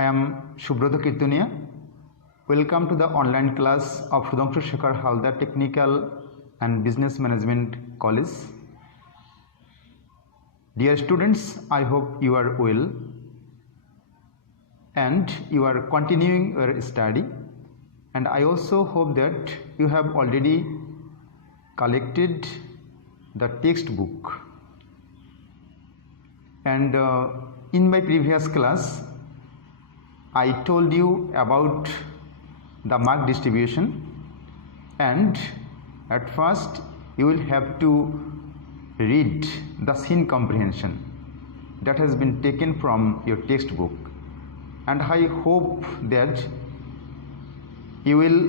I am Subroto Kirtuniya. Welcome to the online class of Sudhanshu Shekhar Haldar Technical and Business Management College. Dear students, I hope you are well and you are continuing your study, and I also hope that you have already collected the textbook. And in my previous class I told you about the mark distribution, and at first you will have to read the scene comprehension that has been taken from your textbook, and I hope that you will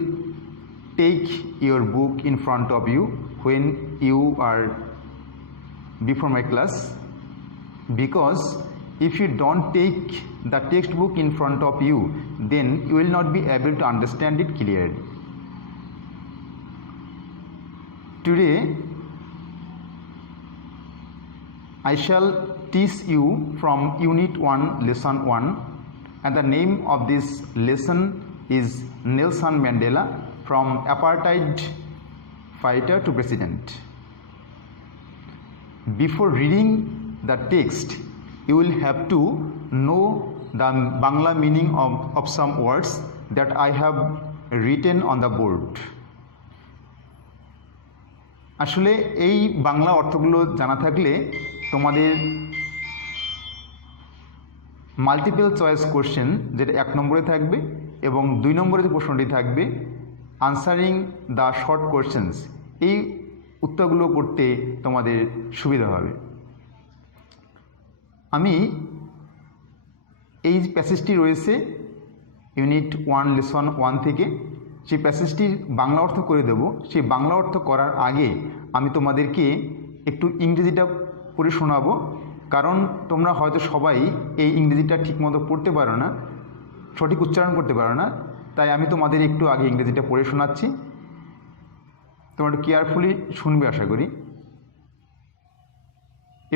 take your book in front of you when you are before my class, because if you don't take the textbook in front of you, then you will not be able to understand it clearly. Today I shall teach you from Unit 1, Lesson 1, and the name of this lesson is Nelson Mandela, from apartheid fighter to president. Before reading the text, you will have to know the Bangla meaning of some words that I have written on the board. আসলে এই বাংলা অর্থগুলো জানা থাকলে তোমাদের multiple choice question, যেটা 1 নম্বরে থাকবে, এবং 2 নম্বরে যে প্রশ্নটি থাকবে আনসারিং দ্য শর্ট কোশ্চেন্স, এই উত্তরগুলো করতে তোমাদের সুবিধা হবে। আমি এই প্যাসেজটি রয়েছে ইউনিট 1 লেসন 1 থেকে, সেই প্যাসেজটির বাংলা অর্থ করে দেব। সেই বাংলা অর্থ করার আগে আমি তোমাদেরকে একটু ইংরেজিটা পড়ে শোনাবো, কারণ তোমরা হয়তো সবাই এই ইংরেজিটা ঠিকমতো পড়তে পারো না, সঠিক উচ্চারণ করতে পারো না, তাই আমি তোমাদের একটু আগে ইংরেজিটা পড়ে শোনাচ্ছি। তোমরা একটু কেয়ারফুলি শুনবে আশা করি।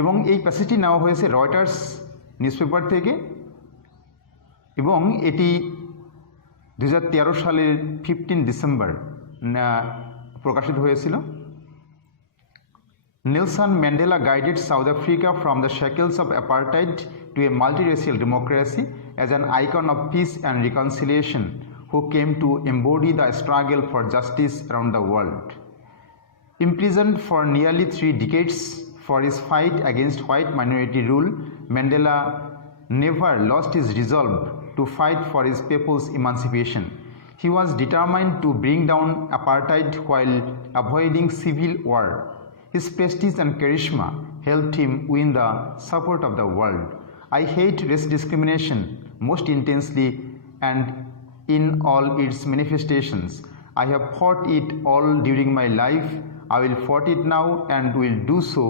এবং এই প্যাসেজটি নেওয়া হয়েছে রয়টার্স নিউজপেপার থেকে, এবং এটি 2013 সালের 15 ডিসেম্বর প্রকাশিত হয়েছিল। Nelson Mandela guided South Africa from the shackles of apartheid to a multiracial democracy as an icon of peace and reconciliation, who came to embody the struggle for justice around the world. Imprisoned for nearly 3 decades for his fight against white minority rule, Mandela never lost his resolve to fight for his people's emancipation. He was determined to bring down apartheid while avoiding civil war. His prestige and charisma helped him win the support of the world. I hate race discrimination most intensely and in all its manifestations. I have fought it all during my life. I will fight it now and will do so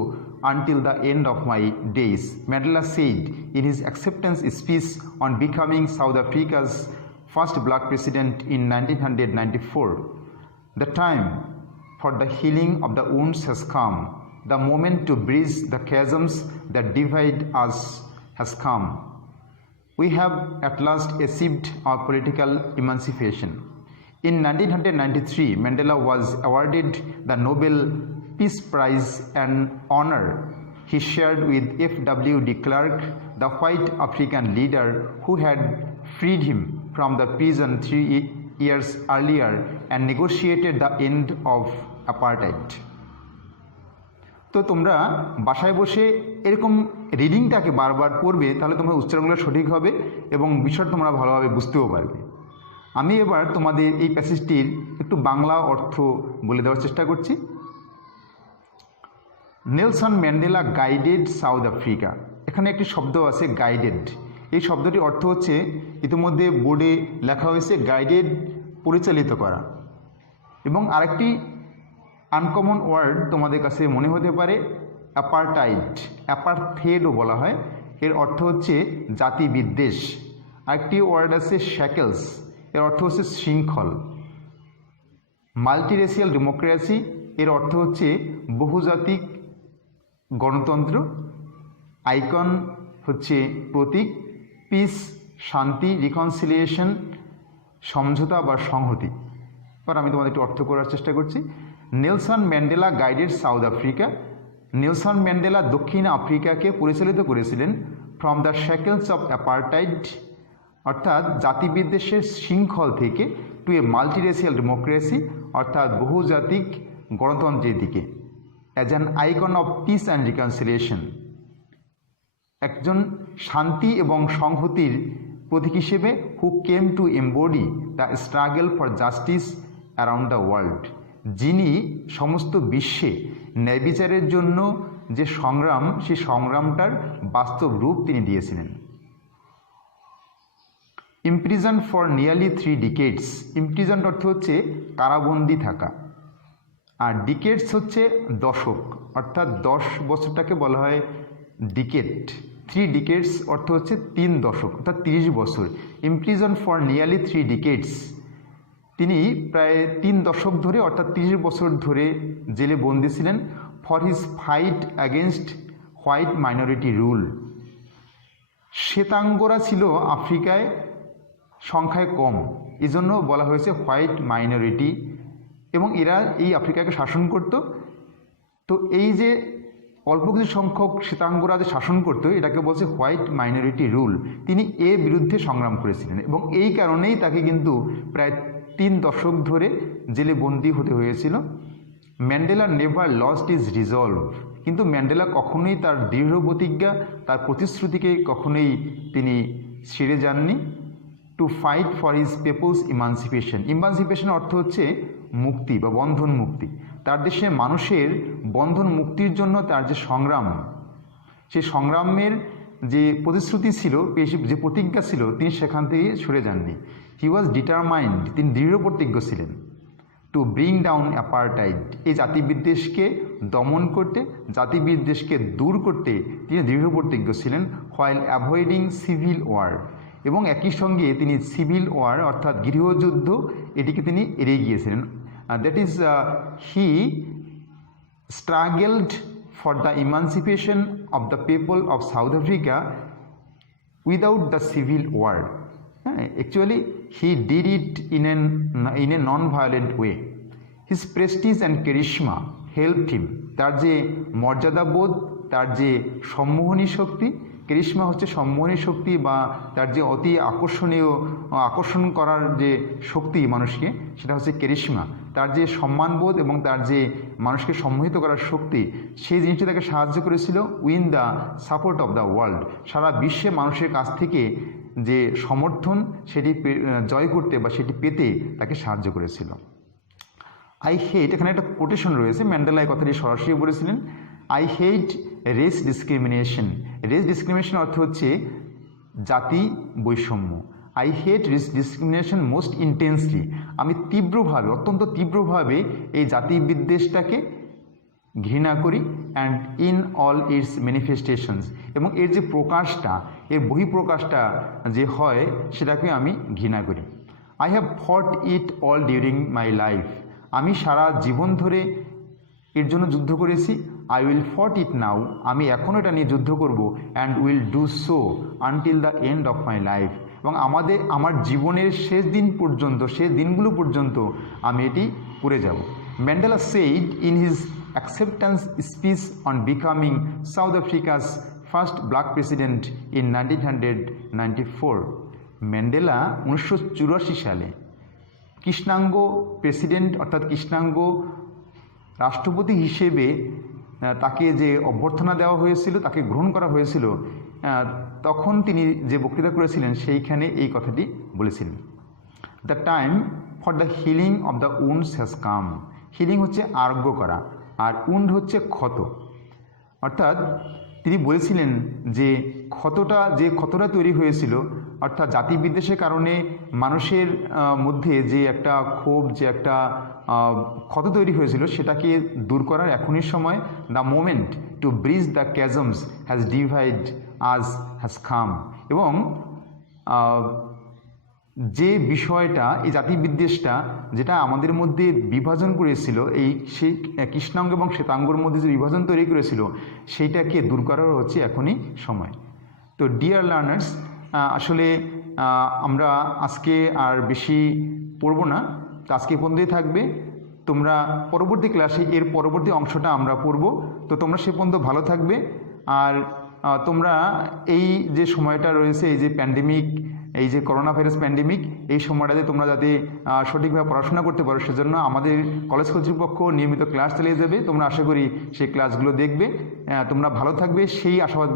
until the end of my days, Mandela said in his acceptance speech on becoming South Africa's first black president in 1994. The time for the healing of the wounds has come. The moment to bridge the chasms that divide us has come. We have at last achieved our political emancipation. In 1993, Mandela was awarded the Nobel Peace Prize, an honor he shared with F.W. de Klerk, the white African leader who had freed him from the prison 3 years earlier and negotiated the end of apartheid. তো তোমরা বাসায় বসে এরকম রিডিংটাকে বারবার পড়বে, তাহলে তোমার উচ্চারণগুলো সঠিক হবে এবং বিষয়টা তোমরা ভালোভাবে বুঝতেও পারবে। আমি এবার তোমাদের এই প্যাসেজটির একটু বাংলা অর্থ বলে দেওয়ার চেষ্টা করছি। Nelson Mandela guided south Africa, এখানে একটি শব্দ আছে গাইডেড। এই শব্দটির অর্থ হচ্ছে, ইতিমধ্যে বোর্ডে লেখা হয়েছে গাইডেড, পরিচালিত করা। এবং আরেকটি আনকমন ওয়ার্ড তোমাদের কাছে মনে হতে পারে অ্যাপারটাইড, অ্যাপারথেডও বলা হয়, এর অর্থ হচ্ছে জাতি বিদ্বেষ। আরেকটি ওয়ার্ড আছে শ্যাকেলস, এর অর্থ হচ্ছে শৃঙ্খল। মাল্টিরেশিয়াল ডেমোক্রেসি, এর অর্থ হচ্ছে বহুজাতিক গণতন্ত্র। আইকন হচ্ছে প্রতীক, পিস শান্তি, রিকনসিলিয়েশন, সমঝোতা বা সংহতি। এবার আমি তোমাদের একটু অর্থ করার চেষ্টা করছি। Nelson Mandela guided south Africa. Nelson Mandela দক্ষিণ আফ্রিকাকে পরিচালিত করেছিলেন ফ্রম দ্য শ্যাকেলস অফ অ্যাপার্টাইড, অর্থাৎ জাতিবিদ্বেষের শৃঙ্খল থেকে, টু এ মাল্টিরেসিয়াল ডেমোক্রেসি, অর্থাৎ বহুজাতিক গণতন্ত্রের দিকে, as an icon of peace and reconciliation, একজন শান্তি এবং সংহতির প্রতীক হিসেবে, who came to embody the struggle for justice around the world, যিনি সমস্ত বিশ্বে ন্যায়বিচারের জন্য যে সংগ্রাম, সেই সংগ্রামটার বাস্তব রূপ তিনি দিয়েছিলেন। Imprison for nearly 3 ডিকেডস। ইমপ্রিজন অর্থ হচ্ছে কারাবন্দি থাকা, আর ডিকেডস হচ্ছে দশক, অর্থাৎ 10 বছরটাকে বলা হয় ডিকেড। 3 ডিকেডস অর্থ হচ্ছে 3 দশক, অর্থাৎ 30 বছর। ইমপ্রিজন ফর নিয়ারলি 3 ডিকেডস, তিনি প্রায় 3 দশক ধরে অর্থাৎ 30 বছর ধরে জেলে বন্দী ছিলেন, for his fight against white minority rule. শ্বেতাঙ্গরা ছিল আফ্রিকায় সংখ্যায় কম, এই জন্য বলা হয়েছে হোয়াইট মাইনরিটি, এবং এরা এই আফ্রিকাকে শাসন করত। তো এই যে অল্প কিছু সংখ্যক শ্বেতাঙ্গরা যে শাসন করতো, এটাকে বলছে হোয়াইট মাইনরিটি রুল। তিনি এর বিরুদ্ধে সংগ্রাম করেছিলেন, এবং এই কারণেই তাকে কিন্তু প্রায় 3 দশক ধরে জেলে বন্দী হতে হয়েছিল। Mandela never lost is resolve, কিন্তু ম্যান্ডেলা কখনোই তার দৃঢ় প্রতিজ্ঞা, তার প্রতিশ্রুতিকে কখনোই তিনি ছেড়ে যাননি। To fight for his people's emancipation. Emancipation অর্থ হচ্ছে মুক্তি বা বন্ধন মুক্তি। তার দেশে মানুষের বন্ধন মুক্তির জন্য তার যে সংগ্রাম, সেই সংগ্রামের যে প্রতিশ্রুতি ছিল, যে প্রতিজ্ঞা ছিল, তিনি সেখান থেকে সরে যাননি। হি ওয়াজ ডিটারমাইন্ড, তিনি দৃঢ় প্রতিজ্ঞ ছিলেন। টু ব্রিং ডাউন অ্যাপার্টাইড, এই জাতিবিদ্বেষকে দমন করতে, জাতিবিদ্বেষকে দূর করতে তিনি দৃঢ় প্রতিজ্ঞ ছিলেন। হোয়াইল অ্যাভয়েডিং সিভিল ওয়ার, এবং একই সঙ্গে তিনি সিভিল ওয়ার অর্থাৎ গৃহযুদ্ধ, এটিকে তিনি এড়িয়ে গিয়েছিলেন। That is he struggled for the emancipation of the people of South Africa without the civil war. Actually, he did it in a non-violent way. His prestige and charisma helped him. তার যে মর্যাদাবোধ, তার যে সম্মোহনী শক্তি, কেরিশমা হচ্ছে সম্মোহনী শক্তি, বা তার যে অতি আকর্ষণ করার যে শক্তি মানুষকে, সেটা হচ্ছে কেরিশমা। তার যে সম্মানবোধ এবং তার যে মানুষকে সম্মোহিত করার শক্তি, সেই জিনিসটা তাকে সাহায্য করেছিল win the support of the world, সারা বিশ্বে মানুষের কাছ থেকে যে সমর্থন, সেটি জয় করতে বা সেটি পেতে তাকে সাহায্য করেছিল। আই হেট, এখানে একটা কোটেশন রয়েছে, ম্যান্ডেলা এই কথাটি সরাসরি বলেছিলেন। I hate race discrimination. Race discrimination অর্থ হচ্ছে জাতি বৈষম্য। I hate race discrimination most intensely, আমি তীব্রভাবে, অত্যন্ত তীব্রভাবে এই জাতি বিদ্বেষটাকে ঘৃণা করি। And in all it's manifestations, এবং এর যে প্রকাশটা, এর বহিঃপ্রকাশটা যে হয়, সেটাকে আমি ঘৃণা করি। আই হ্যাভ ফট it all during my life, আমি সারা জীবন ধরে এর জন্য যুদ্ধ করেছি। আই উইল ফট ইট নাও, আমি এখনও এটা নিয়ে যুদ্ধ করব। And will do so until the end of my life, এবং আমার জীবনের শেষ দিন পর্যন্ত, শেষ দিনগুলো পর্যন্ত আমি এটি করে যাব। Mandela said in his acceptance speech on becoming South Africa's first black president in 1994. Mandela 1984 সালে কৃষ্ণাঙ্গ প্রেসিডেন্ট, অর্থাৎ কৃষ্ণাঙ্গ রাষ্ট্রপতি হিসেবে তাকে যে অভ্যর্থনা দেওয়া হয়েছিল, তাকে গ্রহণ করা হয়েছিল, তখন তিনি যে বক্তৃতা করেছিলেন, সেইখানে এই কথাটি বলেছিলেন। The time for the healing of the wounds has come. Healing হচ্ছে আরোগ্য করা, আর উন্ড হচ্ছে ক্ষত, অর্থাৎ তিনি বলেছিলেন যে ক্ষতটা তৈরি হয়েছিল, অর্থাৎ জাতিবিদ্বেষের কারণে মানুষের মধ্যে যে একটা ক্ষোভ, যে একটা ক্ষত তৈরি হয়েছিল, সেটাকে দূর করার এখনই সময়। The moment to bridge the chasms has divide us has come, এবং যে বিষয়টা, এই জাতিবিদ্বেষটা যেটা আমাদের মধ্যে বিভাজন করেছিল, সেই কৃষ্ণাঙ্গ এবং শ্বেতাঙ্গর মধ্যে যে বিভাজন তৈরি করেছিল, সেইটাকে দূর করার হচ্ছে এখনই সময়। তো ডিয়ার লার্নার্স, আসলে আমরা আজকে আর বেশি পড়ব না, তো আজকে পর্যন্তই থাকবে। তোমরা পরবর্তী ক্লাসে এর পরবর্তী অংশটা আমরা পড়ব, তো তোমরা সে পর্যন্ত ভালো থাকবে। আর তোমরা এই যে সময়টা রয়েছে, এই যে প্যান্ডেমিক, এই যে করোনা ভাইরাস প্যান্ডেমিক, এই সময়টাতে তোমরা যাতে সঠিকভাবে পড়াশোনা করতে পারো, সেজন্য আমাদের কলেজ কর্তৃপক্ষ নিয়মিত ক্লাস চালিয়ে যাবে। তোমরা আশা করি সেই ক্লাসগুলো দেখবে, তোমরা ভালো থাকবে সেই আশাবাদ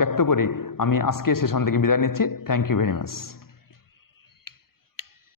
ব্যক্ত করে আমি আজকে সেশন থেকে বিদায় নিচ্ছি। Thank you very much.